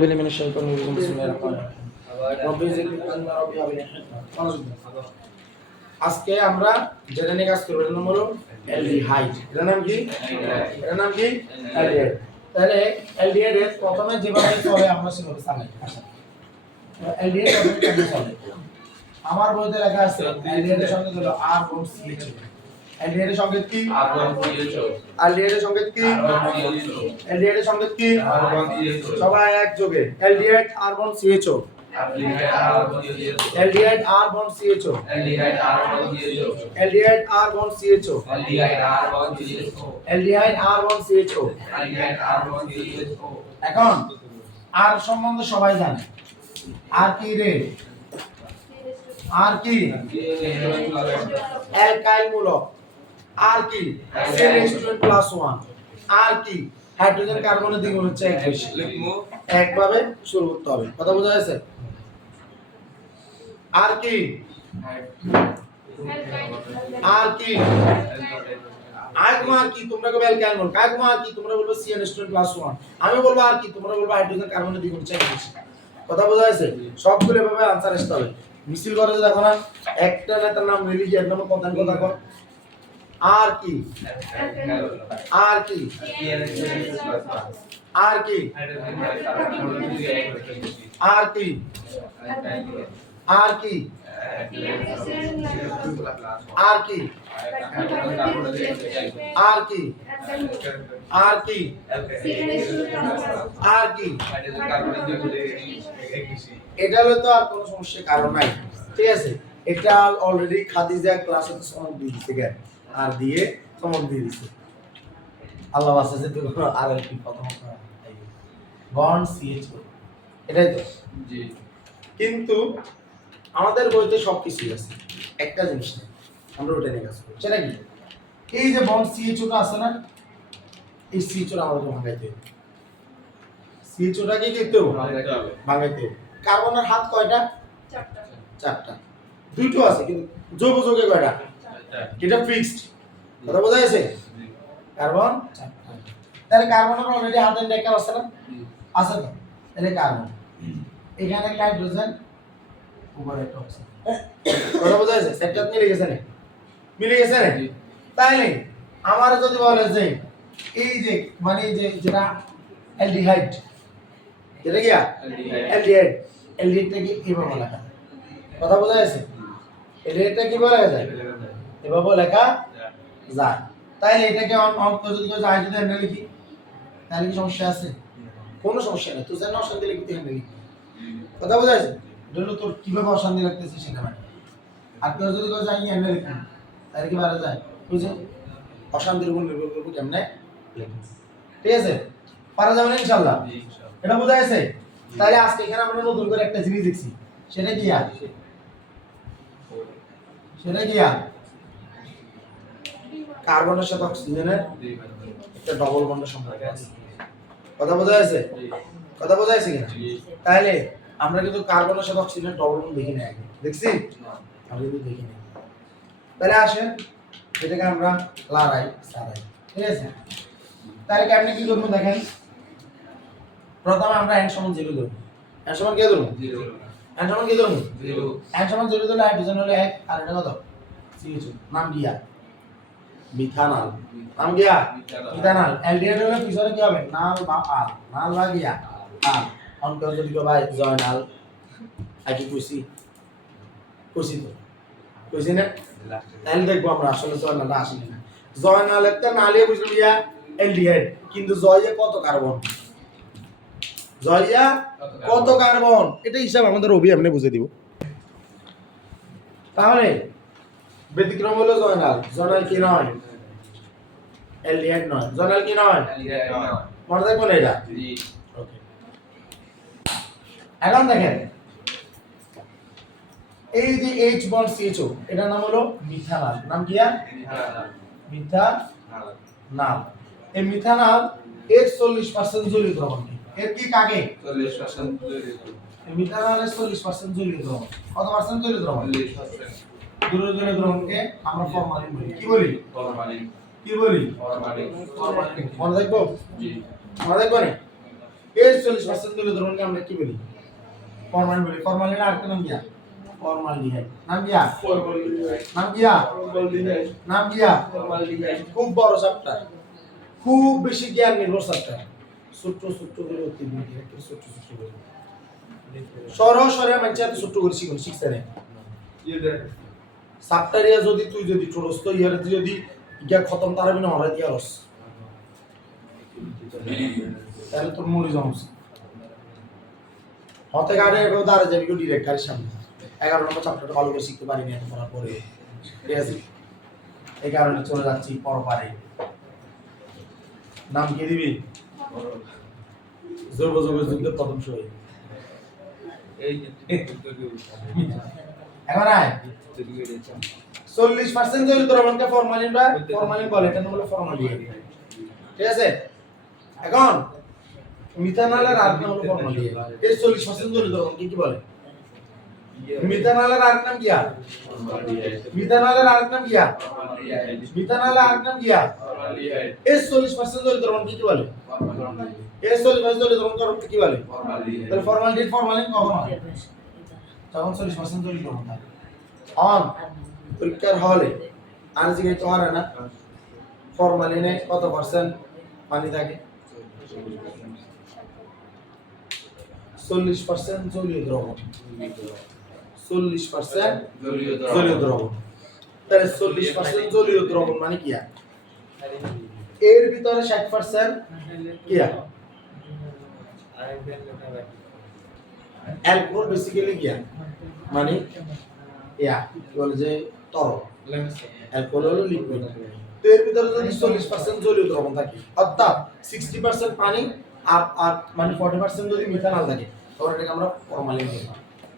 بالله من الشيطان الرجيم بسم الله الرحمن الرحيم ربي زدني علما ربي هب لي حكمة আজকে আমরা যেটা নিয়ে কাজ করব এর নাম হলো অ্যালডিহাইড এর নাম কি অ্যালডিহাইড তাহলে অ্যালডিহাইড এর প্রথমে যেভাবে চলে আমরা সেভাবে চালাই আচ্ছা অ্যালডিহাইড প্রথমে কেমনে চলে আমার বইতে লেখা আছে অ্যালডিহাইড এর সংকেত হলো R1CH অ্যালডিহাইড এর সংকেত কি R1CH অ্যালডিহাইড এর সংকেত কি অ্যালডিহাইড এর সংকেত কি R1CH সবাই একযোগে aldehyde R1CHO aldehyde R1CHO aldehyde R1CHO এখন আর সম্বন্ধে সবাই জানে আর কি রে আর কি অ্যালকাইল মূলক আর কি CN+1 আর কি হাইড্রোজেন কার্বনের দ্বিগুণ হচ্ছে এক বেশি একভাবে শুরু করতে হবে কথা বোঝা যাচ্ছে আর কি আর কি আর কি তোমরা কবে অ্যালকাইল মূলক আর কি তোমরা বলবে CN+1 আমি বলবো আর কি তোমরা বলবে হাইড্রোজেন কার্বনের দ্বিগুণ হচ্ছে এক বেশি কথা বোঝা যাচ্ছে সবগুলো এভাবে आंसर আসতে হবে মিছিল করে দেখো না একটা নেতার নাম রিলিজ এর নাম কথা কর আর কি আর কি আর কি আর কি আর কি আর কি আর কি আর কি আর কি এটা হলে তো আর কোনো সমস্যা কারণ নাই ঠিক আছে এটা অলরেডি খাদিজা ক্লাসে তো সনদ দিয়ে দিতে গেল আর দিয়ে চমক দিয়ে দিছে আল্লাহ বাঁচাছে তো আর কি প্রথম বন্ড CHO এটাই তো জি কিন্তু আমাদের বইতে সবকিছু আছে একটা জিনিস নেই আমরা ওটা নিয়ে কাজ করি সেটা কি এই যে বন্ড CHO টা আছে না এই CHO টা আমাদের ভাঙাইতে হবে CHO টা কি করতে হবে ভাঙাইতে হবে কার্বনের হাত কয়টা চারটা দুটো আছে কিন্তু যোগ যোগে কয়টা এটা ফিক্সড কথা বোঝা যাচ্ছে কার্বন তাহলে কার্বনের অলরেডি হাতের ডেকা আছে না আছে তো তাহলে কার্বন এখানে হাইড্রোজেন উপরে একটা অক্সিজেন কথা বোঝা যাচ্ছে সেটটা মিলে গেছে না তাইলে আমার যদি বলে যে এই যে মানে যে যেটা অ্যালডিহাইড যেটা কি অ্যালডিহাইডটা কি এভাবে লেখা কথা বোঝা যাচ্ছে অ্যালডিহাইডটা কি বলা যায় এভাবে লেখা যায় তাইলে এটাকে অঙ্ক যদি কেউ যায় যদি এনে লিখি তাহলে কি সমস্যা আছে কোনো সমস্যা নেই তুই জানো অশান্তি লিখতে এনে লিখি কথা বোঝা যাচ্ছে ধরো তোর কিভাবে অশান্তি লাগতেছে সেটা মানে আর কেউ যদি কেউ যায় এনে লিখি তাহলে কি বাড়া যায় বুঝছো অশান্তির উপর নির্ভর করবো কেমনে ঠিক আছে পারা যাবে না ইনশাআল্লাহ এটা বোঝা যাচ্ছে তাহলে আজকে এখানে আমরা নতুন করে একটা জিনিস দেখছি সেটা কি আর কার্বনের সাথে অক্সিজেনের একটা ডবল বন্ডের সম্পর্ক আছে কথা বোঝা যাচ্ছে কিনা তাহলে আমরা কিন্তু কার্বনের সাথে অক্সিজেনের ডবল বন্ড দেখি না আগে দেখছি আমরা কিন্তু দেখি না তাহলে আসেন এটাকে আমরা লারাই সারাই ঠিক আছে তাহলে কেমনে কি করব দেখেন প্রথমে আমরা n সমান 0 ধরব n সমান কি ধরব 0 n সমান কি ধরব 0 n সমান 0 ধরলে হাইড্রোজেন হলো 1 আর এটা কত CH নাম দিয়া মিথানল নাম গিয়া মিথানল অ্যালডিহাইড হলে পিছনে কি হবে নাল বা আল নাল বা গিয়া আল অঙ্ক যদি কো ভাই জয়নাল আকি কইছি তো কইছি না তাহলে দেখবো আমরা আসলে জয়নালটা আসে কিনা জয়নাল একটা নালিয়ে বুঝলো গিয়া অ্যালডিহাইড কিন্তু জয়ে কত কার্বন কত কার্বন এটা হিসাব আমাদের রবি আপনি বুঝে দিব তাহলে ব্যতিক্রম হলো জয়নাল কি নয় অ্যালডিহাইড নয় জয়নাল কি নয় অ্যালডিহাইড নয় মনে রাখবেন এটা জি ওকে এখন দেখেন এই যে H বন্ড CHO এটার নাম হলো মিথানল নাম কি মিথানল এই মিথানল এর 40% জলীয় দ্রবণ এর কি কাকে 40% জলীয় দ্রবণ এই মিথানলের 40% জলীয় দ্রবণ কত পার্সেন্ট জলীয় দ্রবণ 40% জলীয় দ্রবণকে আমরা ফরমালিন বলি কি বলি ফরমালিন মনে রাখবো জি মনে রাখবো না এই 40% জলীয় দ্রবণকে আমরা কি বলি? ফরমালিন বলি। ফরমালিন আর একটা নাম কি? ফর্মালডিহাইড। নাম কি? নাম কি? নাম কি? খুব বড় চ্যাপ্টার, খুব বেশি জ্ঞান নির্ভর চ্যাপ্টার। ছোট ছোট করে অতি বিধি একটা ছোট ছোট করে সরাসরি মানে এত ছোট করে শিখছে না। চ্যাপ্টারিয়া যদি তুই যদি ছোটস্থ ইয়ারে তুই যদি ইয়া খতম তারাবি না হরাই দিয়া রস তাহলে তোর মরি যাওস হতে গাড়ি এবার দাঁড়া যাবি কেউ ডিরেক্ট গাড়ির সামনে 11 নম্বর চ্যাপ্টারটা ভালো করে শিখতে পারিনি এত পড়ার পরে, ঠিক আছে? এই কারণে চলে যাচ্ছি পরপারে। নাম কি দিবি? জৈব যৌগের যুদ্ধের প্রথম শহীদ। এখন আয় 40% জলীয় দ্রবণকে ফরমালিন বা ফরমালিন বলে, এটা হলো ফরমালিন, ঠিক আছে? এখন মিথানলের আর নাম হলো ফরমালিন। এই 40% জলীয় দ্রবণকে কি বলে? মিথানলের আর নাম কি? মিথানলের আর নাম কি? মিথানলের আর নাম কি? এই 40% জলীয় দ্রবণকে কি বলে? এই 40% জলীয় দ্রবণকে কি বলে? তাহলে ফরমালিন ফরমালিন কখন হয়? তখন 40% জলীয় দ্রবণ থাকে। অন পরীক্ষার হলে আর জিজ্ঞেস তো হারে না ফরমালিনে কত পার্সেন্ট পানি থাকে? 40% জলীয় দ্রবণ, 40% জলীয় দ্রবণ। তাহলে 40% জলীয় দ্রবণ মানে কি? এর ভিতরে 60% কি? অ্যালকোহল বেসিক্যালি কি মানে ইয়া কি বলে যে তরল, অ্যালকোহল হলো লিকুইড। তো এর ভিতরে যদি 40% জলীয় দ্রবণ থাকে অর্থাৎ 60% পানি আর মানে 40% যদি মিথানল থাকে তখন এটাকে আমরা ফরমালিন বলি।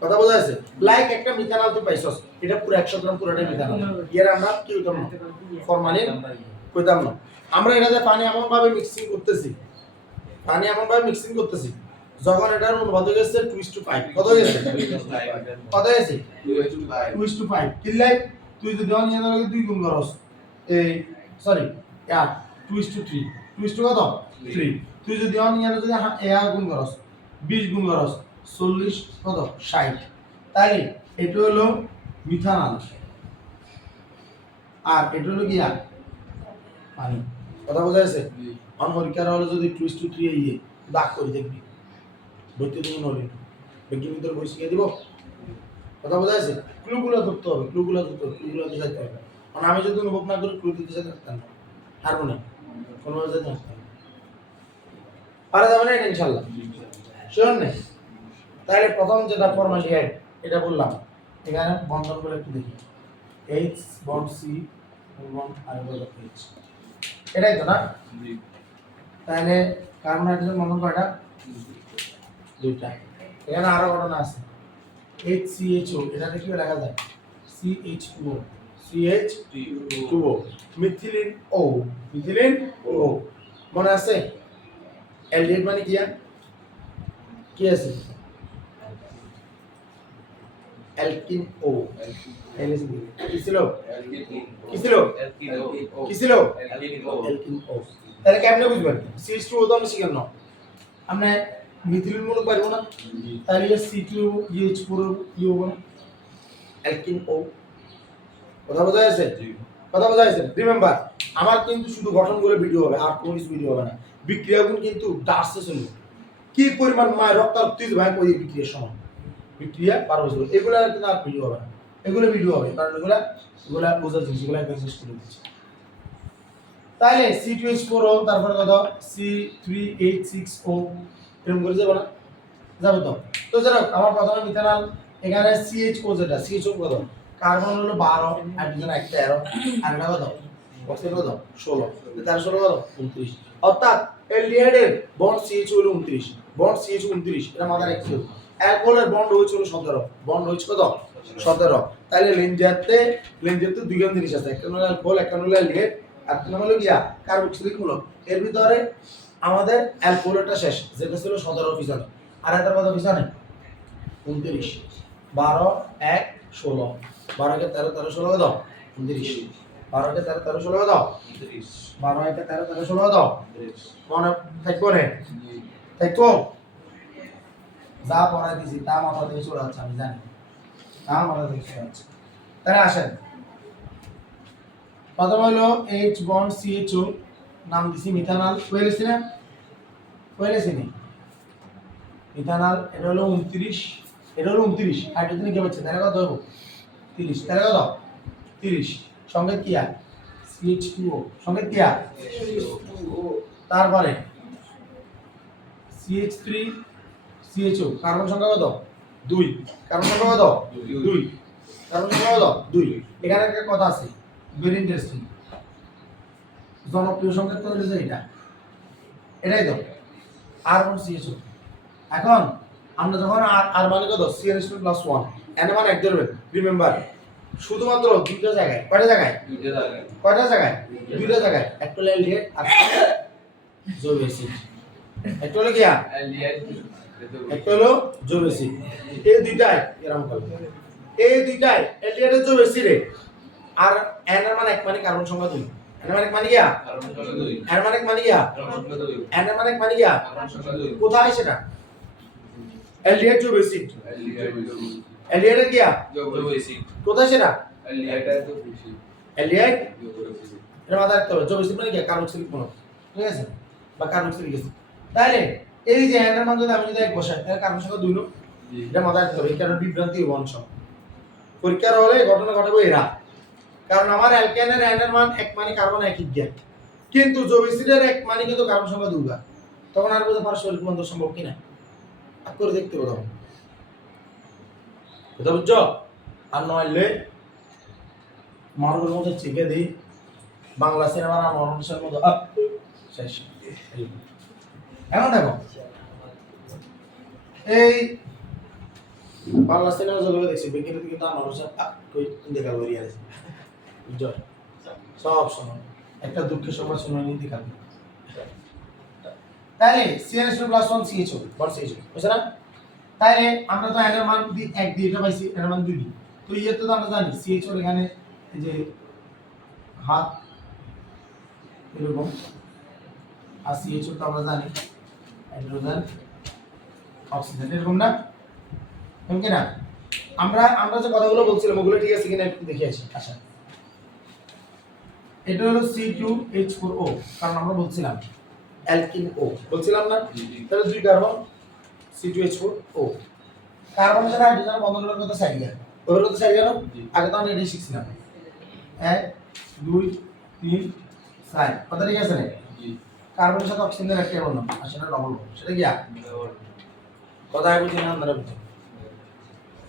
কথা বোঝা যাচ্ছে? লাইক একটা মিথানল তুই পাইছস, এটা পুরো 100 গ্রাম পুরোটাই মিথানল, এর আমরা কি কইতাম না ফরমালিন কইতাম না। আমরা এটাতে পানি এমন ভাবে মিক্সিং করতেছি, পানি এমন ভাবে মিক্সিং করতেছি যখন এটার অনুপাত হয়ে গেছে 2:5। কত হয়ে গেছে? কত হয়ে গেছে? 2:5। কিলাই তুই যদি অন ইয়ার লগে 2 গুণ করস এই সরি ইয়া 2:3 2 কত 3 তুই যদি অন ইয়ার যদি ইয়া গুণ করস 20 গুণ করস 40 কত 60। তাই এটা হলো মিথানল আর এটা হলো কি পানি। কথা বোঝা যাচ্ছে? অন পরীক্ষার হলে যদি 2:3 ইয়ে দাগ করে দেখবি বইতে তুমি নলি বেগি ভিতরে বই শিখিয়ে দিব। কথা বোঝা যাচ্ছে? ক্লুগুলো ধরতে হবে, ক্লুগুলো ধরতে হবে, ক্লুগুলো দিতে হবে। কারণ আমি যদি অনুভব না করি ক্লু দিতে চাই থাকতাম না, হারবো না কোনো মজা থাকতাম পারা যাবে না এটা ইনশাআল্লাহ। শুনুন না তাহলে প্রথম যেটা ফরমালিন এটা বললাম, এখানে বন্ধন করে একটু দেখি H বন্ড C বন্ড আর বন্ড H, এটাই তো না? তাহলে কার্বন হাইড্রোজেন বন্ধন কয়টা? দুইটা। এখানে আরো ঘটনা আছে HCHO, এটাতে কি লেখা যায়? CH2O, CH2O, methylene O, methylene O মনে আছে? অ্যালডিহাইড মানে কি? কি আছে? অ্যালকিন O, কি ছিল? কি ছিল? কি ছিল? Alkyne O। তাহলে কেমনে বুঝবেন? CH2O তো আমরা শিখলাম না, আমরা মিথিলিন মূলক পারবো না, তাহলে C2H4 কি হবে না? Alkyne O। কথা বোঝা যাচ্ছে? কথা বোঝা যাচ্ছে? রিমেম্বার আমার কিন্তু শুধু গঠন করে ভিডিও হবে আর কোনো কিছু ভিডিও হবে না। বিক্রিয়াগুণ কিন্তু ডার্সে শুনবো কি পরিমাণ মায় রক্তারক্ত ভাই কই বিক্রিয়ার সময় বিক্রিয়া পারবো এগুলা কিন্তু আর ভিডিও হবে না, এগুলো ভিডিও হবে কারণ এগুলা বোঝার জিনিস, এগুলা একদম শেষ করে দিচ্ছি। তাহলে C2H4O তারপরে কত C3H6O এরকম করে যাবো না? যাবো তো। তো যারা আমার প্রথমে মিথানল এখানে CHO যেটা CHO কত কার্বন হলো 12 হাইড্রোজেন 13 আর এটা কত অক্সিজেন কত 16 13 16 কত 29 অর্থাৎ অ্যালডিহাইডের বন্ড CHO হলো 29 বন্ড CHO 29 এটা মাথায় রাখতে হবে। অ্যালকোহলের বন্ড হয়েছিল 17 বন্ড হয়েছে কত 17। তাহলে লিনজারতে দুই গান জিনিস আছে, একটা হলো অ্যালকোহল একটা হলো অ্যালডিহাইড আর একটা হলো গিয়া কার্বক্সিলিক মূলক। এর ভিতরে আমাদের অ্যালকোহলটা শেষ যেটা ছিল 17 পিছনে আর এটার কত পিছনে 29 12 1 16 12 কে 13 13 16 কত 29 12 কে 13 13 16 কত 29 12 কে 13 13 16 কত মনে থাকবে না? তাই তো যা পড়াই দিছি তা মাথা থেকে চলে যাচ্ছে, আমি জানি তা মাথা থেকে চলে যাচ্ছে। তাহলে আসেন, প্রথম হলো H বন্ড CHO, নাম দিছি মিথানল। কইলেছি না, কইলেছি নি মিথানল। এটা হলো 29, এটা হলো 29 হাইড্রোজেন কি হচ্ছে, তাহলে কত হবে 30, তাহলে কত 30। সঙ্গে কি আর CH2O, সঙ্গে কি আর তারপরে CH3 CHO, কার্বন সংখ্যা কত 2, কার্বন সংখ্যা কত 2, কার্বন সংখ্যা কত 2। এখানে একটা কথা আছে ভেরি ইন্টারেস্টিং, জনপ্রিয় সংকেত তো হলো এটা, এটাই তো R1 CHO। এখন আমরা যখন আর মানে কত CH2+1 n মানে এক ধরবেন, রিমেম্বার শুধুমাত্র দুইটা জায়গায়, কয়টা জায়গায়, কয়টা জায়গায়, দুইটা জায়গায়, একটা হলো অ্যালডিহাইড আর জৈব অ্যাসিড। একটা হলো কি একটা হলো জৈব অ্যাসিড। এই দুইটাই এরকম করবে, এই দুইটাই অ্যালডিহাইড জৈব অ্যাসিডে আর n এর মান এক মানে কার্বন সংখ্যা 2, n এর মান এক মানে কি কার্বন সংখ্যা 2, n এর মান এক মানে কি কার্বন সংখ্যা 2, n এর মান এক মানে কি কার্বন সংখ্যা 2। কোথায় সেটা অ্যালডিহাইড জৈব অ্যাসিড, অ্যালডিহাইড কি জৈব অ্যাসিড, কোথায় সেটা অ্যালডিহাইড জৈব অ্যাসিড, অ্যালডিহাইড জৈব অ্যাসিড। এর মাথায় রাখতে হবে জৈব অ্যাসিড মানে কি কার্বক্সিলিক অম্ল, ঠিক আছে, বা কার্বক্সিলিক অ্যাসিড। তাহলে এই যে n এর মান যদি আমি যদি এক বসাই তাহলে কার্বন সংখ্যা 2 নো, এটা মাথায় রাখতে হবে। এই কারণে বিভ্রান্তি বংশ পরীক্ষার হলে ঘটনা ঘটাবে এরা, কারণ আমার অ্যালকেনের n এর মান এক মানে কার্বন একই জ্ঞান, কিন্তু জৈব অ্যাসিডের এক মানে কিন্তু কার্বন সংখ্যা 2 বার, তখন আর বুঝে পারস্পরিক বন্ধন সম্ভব কিনা আর করে দেখতে হবে তখন, কথা বুঝছো। আর নইলে মানুষের মধ্যে চেকে দিই বাংলা সিনেমার আর মানুষের মধ্যে শেষ। এখন দেখো এই বাংলা সিনেমা জগতে দেখছি বিজ্ঞানী কিন্তু আমার মানুষের কই দেখা বেরিয়ে আছে, বুঝছো, সব সময় একটা দুঃখের সময় শুনে নিতে খাবে। তাহলে CH2+1 CHO বল CHO বুঝছ না, তাহলে আমরা তো n এর মান এক দিয়ে এটা পাইছি, n এর মান 2 দিই, তো ইয়ে তো আমরা জানি CHO এখানে এই যে হাত এরকম, আর CHO তো আমরা জানি হাইড্রোজেন অক্সিজেন, এরকম না, এরকম কি না। আমরা আমরা যে কথাগুলো বলছিলাম ওগুলো ঠিক আছে কিনা একটু দেখে আসি। আচ্ছা, এটা হলো C2H4O, কারণ আমরা বলছিলাম অ্যালকিন O বলছিলাম না, তাহলে দুই কার্বন C2H4O, কার্বনের সাথে হাইড্রোজেন বন্ধনের কত সাইড গেল, ওর কত সাইড গেল, আগে তো আমরা এটা শিখছিলাম 1 2 3 4, কত ঠিক আছে না। কার্বনের সাথে অক্সিজেনের একটা বন্ধন আর সেটা ডবল বন্ড, সেটা কি কথা বুঝি না আপনারা বুঝুন,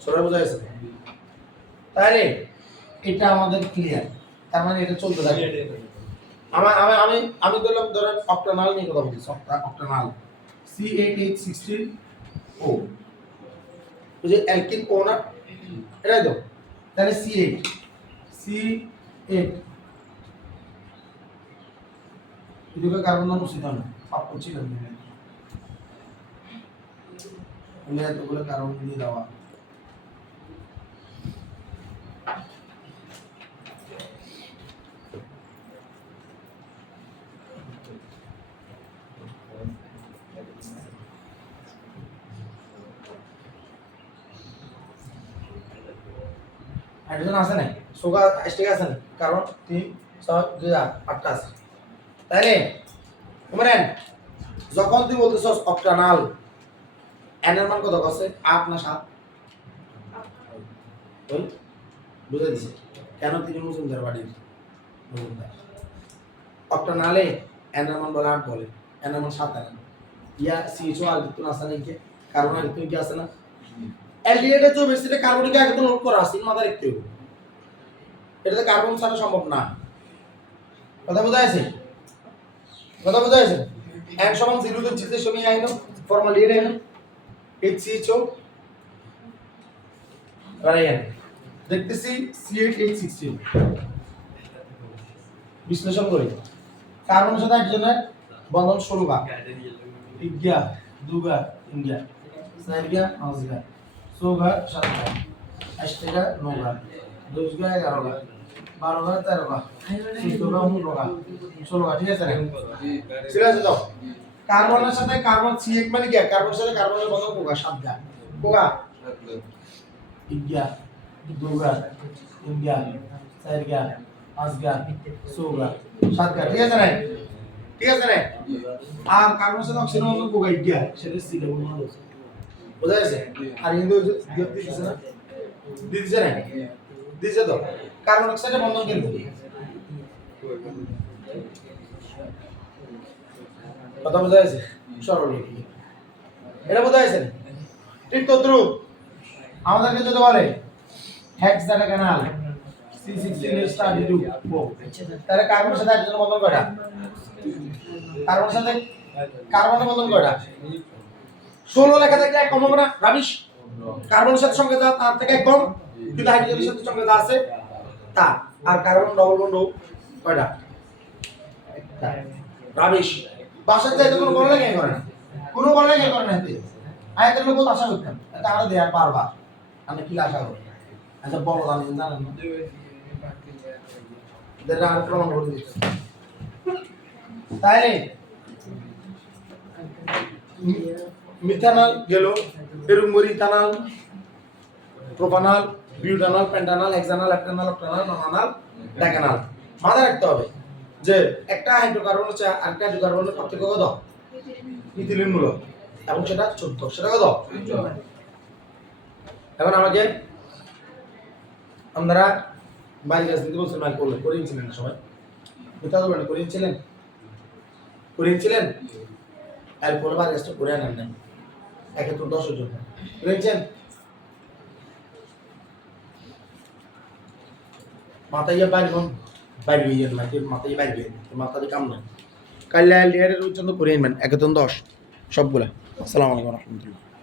সবাই বোঝা গেছে। তাহলে এটা আমাদের ক্লিয়ার, তার মানে এটা চলতে থাকে। আমি আমি আমি আমি ধরেন অক্টানাল নিয়ে কথা বলছি, অক্টানাল C8H16O, ওই যে অ্যালকিন O না, এটাই তো, তাহলে C8 এদিকে কার্বন নাম উচিত না, পাপ করছিলাম এতগুলো কার্বন দিয়ে দেওয়া। হাইড্রোজেন আছে না, সুগার স্টিক আছে না, কারণ 3 6 2 8টা আছে। তাইলে বুঝলেন, যখন তুই বলতেছস অক্টানাল n এর মান কত আছে 8 না 7, বল বুঝা দিছে কেন তিনি মজুমদার বাড়ির মজুমদার অক্টানালে n এর মান বলে 8 বলে, n এর মান 7 না, ইয়া CHO আর দিত না আছে নাকি, কার্বন আর দিত কি আছে না, অ্যালডিহাইডের যে বেসিতে কার্বনিক আগে তো নোট করা আছে, মাথায় রাখতে হবে, এটাতে কার্বন ছাড়া সম্ভব না। কথা বোঝা যাচ্ছে, কথা বোঝা যাচ্ছে। n সমান 0 তে চিতে সময় আইনো ফর্মালিটি আইনো HCHO রাইন দেখতেছি C8H16 বিশ্লেষণ করি, কার্বনের সাথে হাইড্রোজেনের বন্ধন 16 গা, ইগা দুগা ইন্ডিয়া সাইগা নজগা সোগা 7 গা 8 গা 9 গা 10 গা 11 গা 12 গা 13 গা 14 গা 15 গা 16 গা, ঠিক আছে না, ঠিক আছে। তো কার্বনের সাথে কার্বন CH মানে কি কার্বনের সাথে কার্বনের বন্ধন কোগা সাতগা কোগা ইগা দুগা তিনগা চারগা পাঁচগা ছগা সাতগা ঠিক আছে না ঠিক আছে না আর কার্বনের সাথে অক্সিজেন বন্ধন কোগা ইগা সেটা সিলে বন্ধন আছে বুঝা গেছে আর হিন্দু বিয়োগ দিতেছে না দিতেছে না দিছে তো কার্বন অক্সাইডের বন্ধন কিন্তু কথা বোঝা যাচ্ছে সরল লিখি এটা বোঝা যাচ্ছে ঠিক তো দ্রুপ আমাদেরকে যদি বলে হেক্সাডেকানাল C16H32 তাহলে কার্বনের সাথে হাইড্রোজেন বন্ধন কয়টা কার্বনের সাথে কার্বনের বন্ধন কয়টা 16 লেখা থাকলে এক কম হবে না রাবিশ কার্বনের সাথে সংখ্যা যা তার থেকে এক কম কিন্তু হাইড্রোজেনের সাথে সংখ্যা যা আছে তা আর কার্বন ডবল বন্ড কয়টা একটা রাবিশ বাসার চাইতে কোনো বড় লেখাই করে না কোনো বড় লেখাই করে না এতে আয়াতের লোক আশা করতাম এটা আমরা দেয়ার পারবা আমি কি আশা করি আচ্ছা বড় জানেন জানেন না দেড় আর প্রমাণ করে দিচ্ছি তাই মিথানল গেল এরকম ইথানল প্রোপানল বিউটানল পেন্টানল হেক্সানল অ্যাক্টানল অক্টানল ননানল ডেকানল মাথায় রাখতে হবে যে একটা হাইড্রোকার্বন হচ্ছে আরেকটা হাইড্রোকার্বনের পার্থক্য কত ইথিলিন মূলক এবং সেটা 14 সেটা কত এখন আমাকে আপনারা বাইরে কাছ থেকে বলছেন মাইক করলে করিয়েছিলেন সবাই কোথাও বলেন করিয়েছিলেন আর পরে বাইরে কাজটা করে আনেন নাই 1 to 10 এর জন্য করিয়েছেন মাথায় বাইরে হয়ে যান মাথায় বাইরে মাথায় কাম নাই কাল লিয়ারের পর্যন্ত করে আনবেন 1 to 10 সবগুলা আসসালামু আলাইকুম রহমতুল্লাহ